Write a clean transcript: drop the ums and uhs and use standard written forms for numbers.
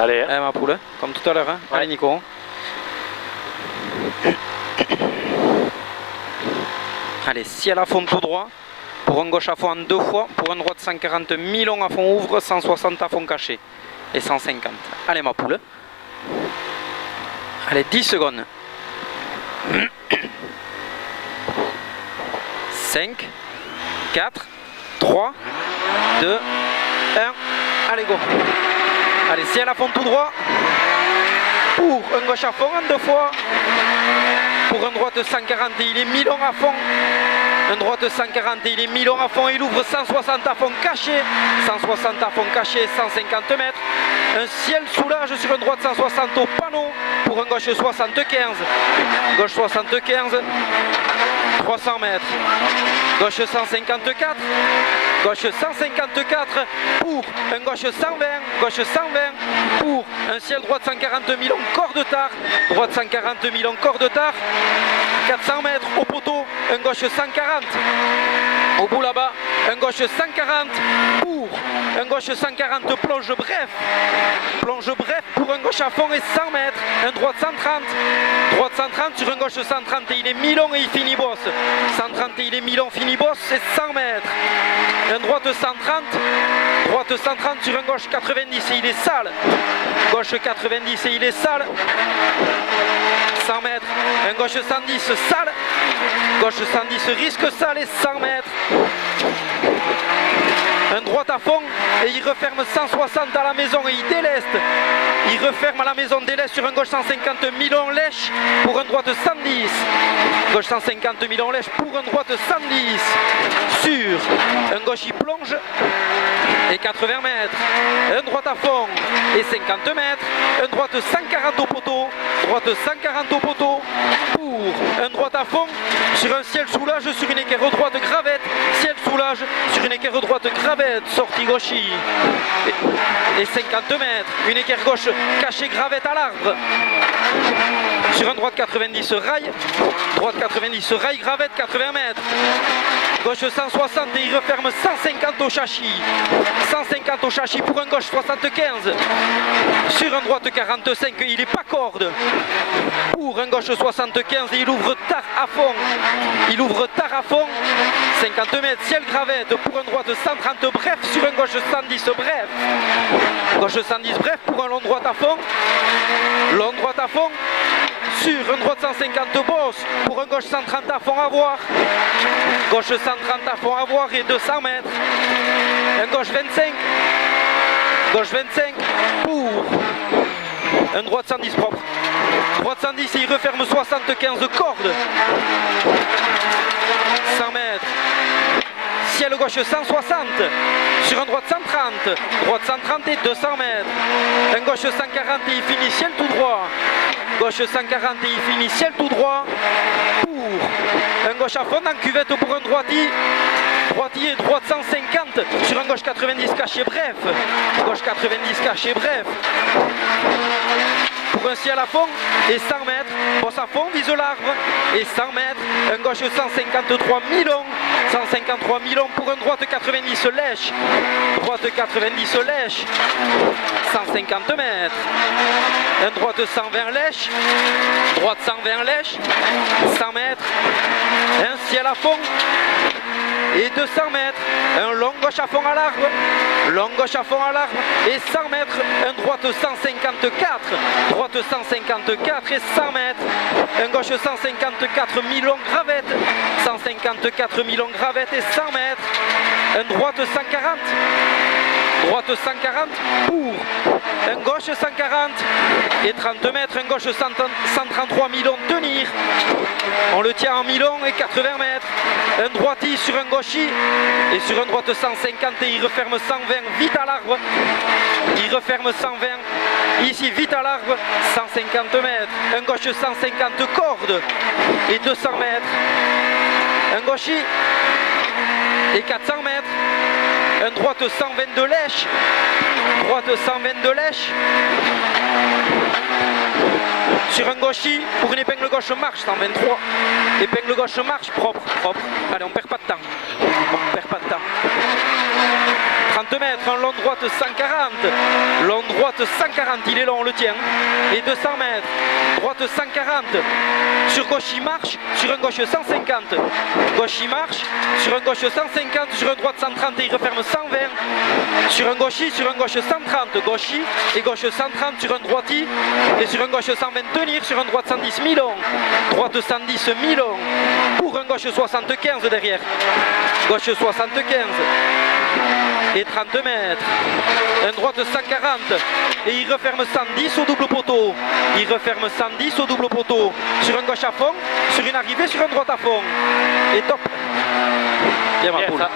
Allez. Allez ma poule, comme tout à l'heure. Hein. Ouais. Allez Nico. Allez, ciel à fond tout droit. Pour un gauche à fond en 2 fois. Pour un droite 140, 1000 à fond ouvre, 160 à fond caché. Et 150. Allez ma poule. Allez, 10 secondes. 5, 4, 3, 2, 1. Allez, go. Allez, ciel à fond tout droit. Pour un gauche à fond en 2 fois. Pour un droite 140, il est 1000 à fond. Un droite 140, il est 1000 à fond. Il ouvre 160 à fond caché. 160 à fond caché, 150 mètres. Un ciel soulage sur un droite 160 au panneau. Pour un gauche 75. Gauche 75. 300 mètres. Gauche 154. Gauche 154 pour un gauche 120, gauche 120 pour un ciel droite 140 000 encore de tard, droite 140 000 encore de tard, 400 mètres au poteau, un gauche 140, au bout là-bas, un gauche 140 pour un gauche 140, plonge bref pour un gauche à fond et 100 mètres, un droite 130 sur un gauche 130 et il est 1000 et il finit boss, 130 et il est 1000 fini boss, c'est 100 mètres. Un droite 130 sur un gauche 90 et il est sale. Gauche 90 et il est sale. 100 mètres. Un gauche 110 sale. Gauche 110 risque sale et 100 mètres. Un droite à fond et il referme 160 à la maison et il déleste. Il referme à la maison déleste sur un gauche 150 000 lèche pour un droite 110. Gauche 150 000 lèche pour un droite 110. Sur un gauche il plonge et 80 mètres. Un droite à fond et 50 mètres. Un droite 140 au poteau. Droite 140 au poteau pour un droite à fond sur un ciel soulage sur une équerre droite gravette. Ciel soulage sur une équerre droite gravette. Sortie gauchie et 50 mètres. Une équerre gauche cachée gravette à l'arbre. Sur un droite 90 rail. Droite 90 rail gravette 80 mètres. Gauche 160 et il referme 150 au châssis. 150 au châssis pour un gauche 75. Sur un droite 45, il est pas corde. Pour un gauche 75, il ouvre tard à fond. Il ouvre tard à fond. 50 mètres, ciel gravette pour un droite 130 bref. Sur un gauche 110 bref. Gauche 110 bref pour un long droite à fond. Long droite à fond. Sur un droite 150 boss pour un gauche 130 à fond à voir. Gauche 130 à fond à voir et 200 mètres. Un gauche 25. Gauche 25 pour un droite 110 propre. Droite 110 et il referme 75 cordes. 100 mètres. Ciel gauche 160. Sur un droite 130. Droite 130 et 200 mètres. Un gauche 140 et il finit ciel tout droit. Gauche 140 et il finit ciel tout droit. Pour un gauche à fond en cuvette pour un droitier. Droitier et droite 150 sur un gauche 90 caché bref. Gauche 90 caché bref. Pour un ciel à fond et 100 mètres. Bosse à fond, vise l'arbre et 100 mètres. Un gauche 153 000. 153 000 pour un droite 90 lèche. Droite 90 lèche. 150 mètres. Un droite 120 lèche. Droite 120 lèche. 100 mètres. Un ciel à fond. Et 200 mètres, un long gauche à fond à l'arbre, long gauche à fond à l'arbre, et 100 mètres, un droite 154, droite 154 et 100 mètres, un gauche 154 000 gravette, 154 000 gravette et 100 mètres, un droite 140, droite 140 pour un gauche 140 et 30 mètres, un gauche 133 000 tenir, on le tient en 1000 et 80 mètres, un droitier sur un gauchis et sur un droite 150 et il referme 120 vite à l'arbre, il referme 120 ici vite à l'arbre, 150 mètres, un gauche 150 cordes et 200 mètres, un gauchis et 400 mètres, un droite 122 lèche, droite 122 lèche, sur un gauchis pour une épingle gauche marche 123, épingle gauche marche propre, propre, allez on perd pas de temps, on perd pas de temps, mètres, un long droite 140. Long droite 140, il est long, on le tient. Et 200 mètres, droite 140. Sur gauche, il marche, sur un gauche 150. Gauche, il marche, sur un gauche 150, sur un droite 130 et il referme 120. Sur un gauchi, sur un gauche 130, gauchi et gauche 130 sur un droiti et sur un gauche 120 tenir, sur un droite 110 Milon, droite 110 Milon, pour un gauche 75 derrière, gauche 75 et 30 mètres, un droite 140 et il referme 110 au double poteau, il referme 110 au double poteau, sur un gauche à fond, sur une arrivée, sur un droite à fond et top. Bien ma poule.